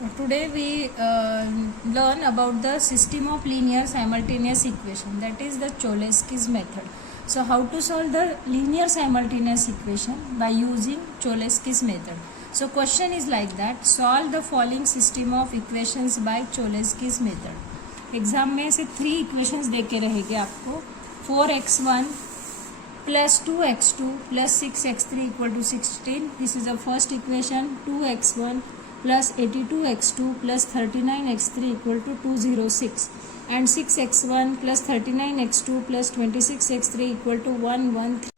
Today we learn about the system of linear simultaneous equation, that is the Cholesky's method. So how to solve the linear simultaneous equation by using Cholesky's method. So question is like that, solve the following system of equations by Cholesky's method. Exam में ऐसे 3 equations दे के रहेंगे आपको, 4x1 plus 2x2 plus 6x3 equal to 16. This is the first equation. 2x1 plus 82x2 plus 39x3 equal to 206, and 6x1 plus 39x2 plus 26x3 equal to 113.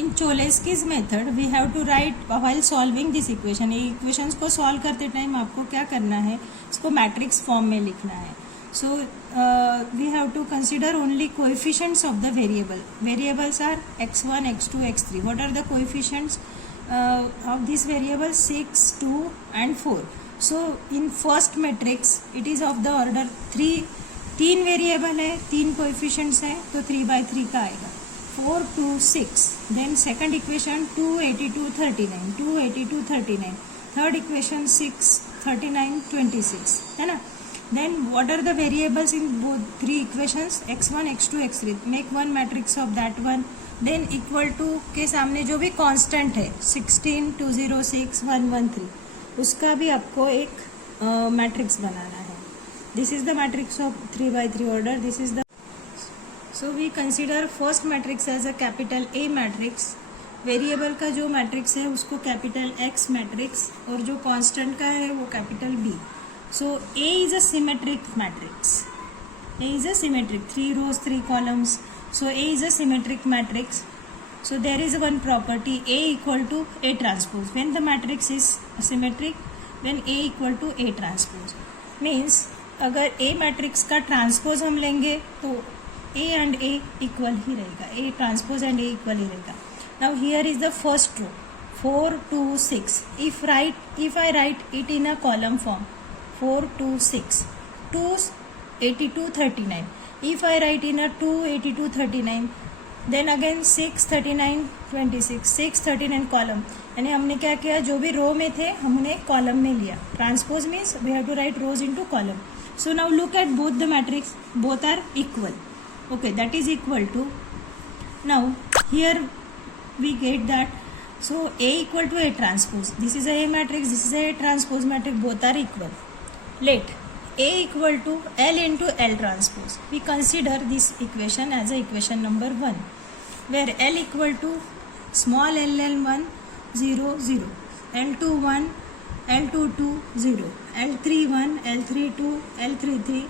In Cholesky's method we have to write while solving this equation. ये equations को solve करते time आपको क्या करना है, इसको matrix form में लिखना है. So we have to consider only coefficients of the variable. Variables are x1, x2, x3. What are the coefficients of this variable? 6, 2 and 4. So in first matrix it is of the order 3. 3 variable है, 3 coefficients है, तो 3/3 का आएगा. 4, 2, 6. Then second equation 2, 82, 39. 2, 82, 39. Third equation 6, 39, 26. है ना. Then what are the variables in both 3 equations? x1, x2, x3. Make one matrix of that one. Then equal to के सामने जो भी कांस्टेंट है 16, 206, 113, उसका भी आपको एक मैट्रिक्स बनाना है. This is the matrix of 3/3 order. This is the. So we consider first matrix as a capital A matrix. Variable का जो मैट्रिक्स है उसको कैपिटल X मैट्रिक्स, और जो कांस्टेंट का है वो capital B. So A is a symmetric matrix. A is a symmetric, 3 rows, 3 columns. So A is a symmetric matrix. So there is one property, A equal to A transpose. When the matrix is symmetric, then A equal to A transpose. Means अगर A matrix का transpose हम लेंगे तो A and A equal ही रहेगा. A transpose and A equal ही रहेगा. Now here is the first row, 4, 2, 6. If I write it in a column form, 4, 2, 6, 2, 82, 39. If I write in a 2, 82, 39, then again 6, 39, 26, 6, 39 column. यानी हमने क्या किया, जो भी रो में थे हमने कॉलम में लिया. Transpose means we have to write rows into column. So now look at both the matrix, both are equal. Okay, that is equal to. Now here we get that. So A equal to A transpose. This is a matrix, this is a transpose matrix, both are equal. Let A equal to L into L transpose. We consider this equation as a equation number 1, where L equal to small L1 0 0, L2 1, L2 2 0, L3 1, L3 2, L3 3,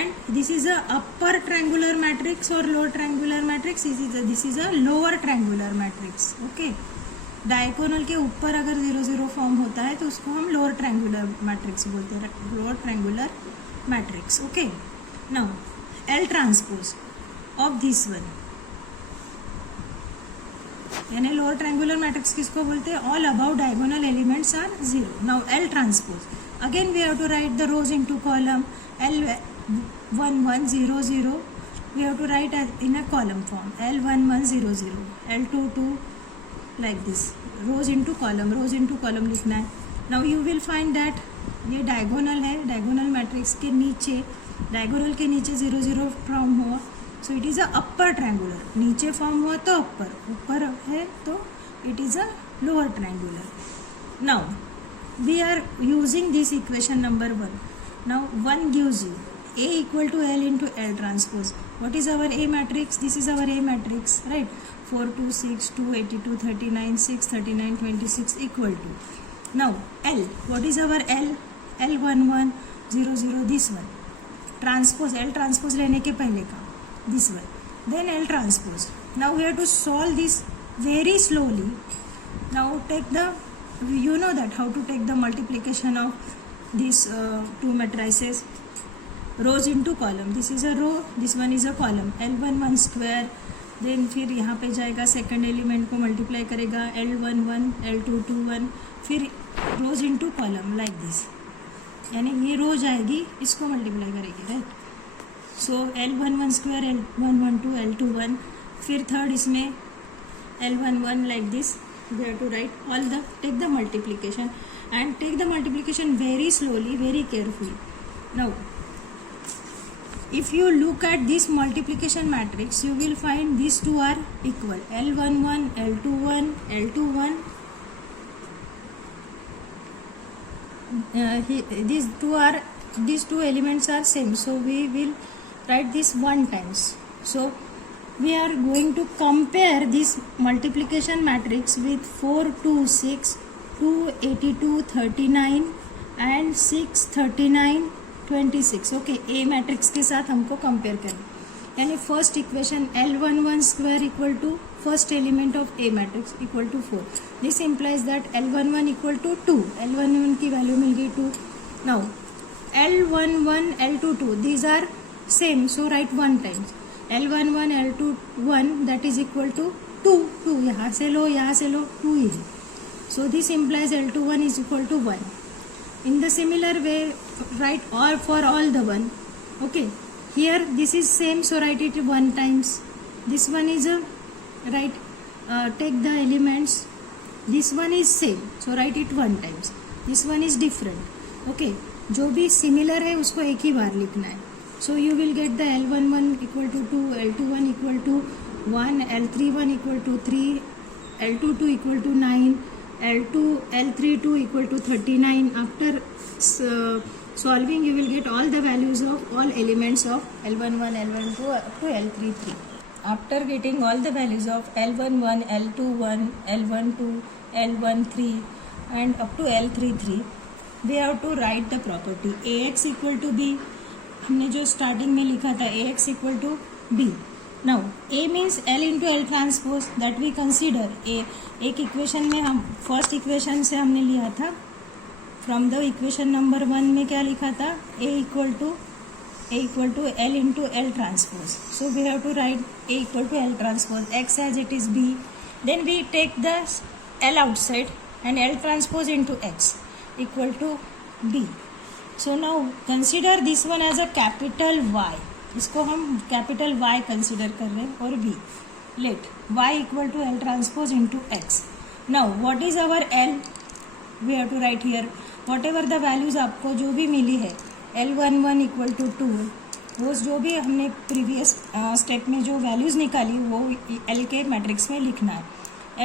and this is a upper triangular matrix or lower triangular matrix. This is a lower triangular matrix. Okay. Diagonal के ऊपर अगर 0 0 form होता है तो उसको हम lower triangular matrix बोलते हैं, lower triangular matrix. Okay. Now L transpose of this one, यानी लोअर ट्रायंगुलर मैट्रिक्स किसको बोलते हैं? All about diagonal elements are 0. Now L transpose, again we have to write the rows into column. L1 1 0 0, we have to write in a column form. L1 1 0 0, L2 2, like this, rows into column लिखना है. now you will find that ये diagonal है, diagonal matrix के नीचे, diagonal के नीचे 0 0 form हुआ, so it is a upper triangular. नीचे फॉर्म हुआ तो अपर, ऊपर है तो it is a lower triangular. Now we are using this equation number 1. Now 1 gives you A equal to L into L transpose. What is our A matrix? This is our A matrix, right? 4, 2, 6, 2, 82, 39, 6, 39, 26 equal to. Now L, what is our L? L1 1 0 0, this one. Transpose, L transpose लेने के पहले का, this one. Then L transpose. Now we have to solve this very slowly. Now take the, you know that how to take the multiplication of these 2 matrices. Rows into column. This is a row, this one is a column. L1 1 square, then फिर यहाँ पे जाएगा, second element को multiply करेगा, L1 1, L2 2 1, फिर रोज into column like this. यानी ये रो जाएगी, इसको मल्टीप्लाई करेगी, राइट. सो L1 1 स्क्वायर, L1 1 2, L2 1, फिर थर्ड इसमें L1 1 like this. we have to write all the, take the multiplication, and take the multiplication very slowly, very carefully. Now if you look at this multiplication matrix, you will find these two are equal, L11, L21, L21. These two elements are same, so we will write this 1 times. So we are going to compare this multiplication matrix with 4, 2, 6, 2, 82, 39 and 6, 39, 26. Okay, A matrix के साथ हमको compare करना, यानी first equation L11 square equal to first element of A matrix equal to 4. This implies that L11 equal to 2. L11 की value मिल गई 2. Now L11, L22 these are same, so write 1 times. L11, L21 that is equal to 2. 2 यहाँ से लो, यहाँ से लो, 2 ही है. So this implies L21 is equal to 1. In the similar way, write all for all the 1. Okay, here this is same, so write it 1 times. This one is a right. Take the elements. This one is same, so write it 1 times. This one is different. Okay, जो भी similar है उसको एक ही बार लिखना है. So you will get the L11 equal to 2, L21 equal to 1, L31 equal to 3, L22 equal to 9. L32 equal to 39. After solving, you will get all the values of all elements of L11, L12 up to L33. After getting all the values of L11, L21, L12, L13 and up to L33, we have to write the property AX equal to B. हमने जो starting में लिखा था AX equal to B. Now A means L into L transpose that we consider A. एक equation में हम first equation से हमने लिया था, फ्रॉम द इक्वेशन नंबर 1 में क्या लिखा था, A equal to L into L transpose. So we have to write A equal to L transpose, X as it is B. Then we take the L outside and L transpose into X equal to B. So now consider this one as a capital Y. इसको हम capital Y consider कर रहे हैं और B. Let Y equal to L transpose into X. Now what is our L? We have to write here whatever the values आपको जो भी मिली है. L11 इक्वल टू 2, वो जो भी हमने प्रीवियस स्टेप में जो वैल्यूज निकाली वो L के मैट्रिक्स में लिखना है.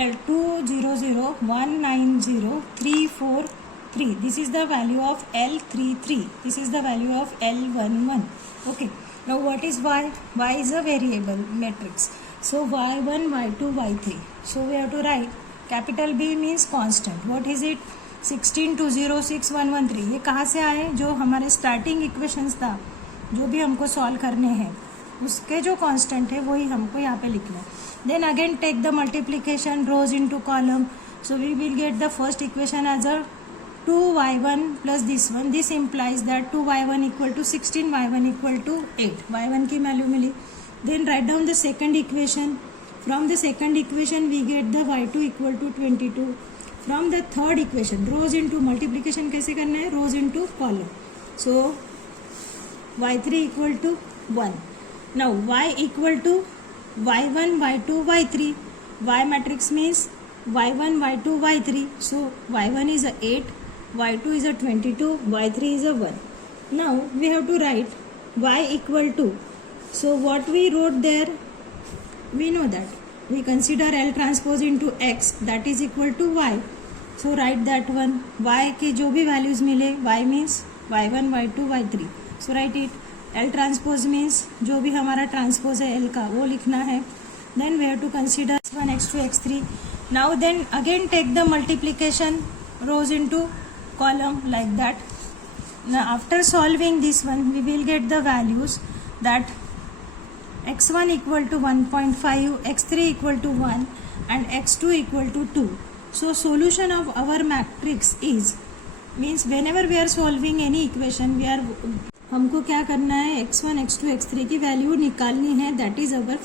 L200 190 343. This is the value of L33. This is the value of L11. Okay. Now what is Y? Y is a variable matrix. So Y1, Y2, Y3. So we have to write capital B means constant. What is it? 16206113. ये कहाँ से आए? जो हमारे starting equations था, जो भी हमको सॉल्व करने हैं उसके जो कांस्टेंट है वही हमको यहाँ पे लिखना है. Then again take the multiplication rows into column. So we will get the first equation as a 2y1 plus this one. This implies that 2y1 equal to 16, y1 equal to 8. y1 की value milli. Then write down the second equation. From the second equation we get the y2 equal to 22. From the third equation, rows into multiplication कैसे करना है? rows into column. So y3 equal to 1. Now y equal to y1, y2, y3. Y matrix means y1, y2, y3. So y1 is a 8. y2 is a 22, y3 is a 1. Now we have to write y equal to, so what we wrote there, we know that we consider L transpose into X, that is equal to y. So write that one. Y के जो भी values मिले, y means y1, y2, y3. So write it. L transpose means जो भी हमारा transpose है L का वो लिखना है. Then we have to consider x1, x2, x3. Now then again take the multiplication rows into column like that. Now after solving this one we will get the values that x1 equal to 1.5, x3 equal to 1 and x2 equal to 2. So solution of our matrix is, means whenever we are solving any equation we are, हमको क्या करना है, x1, x2, x3 की value निकालनी है. That is our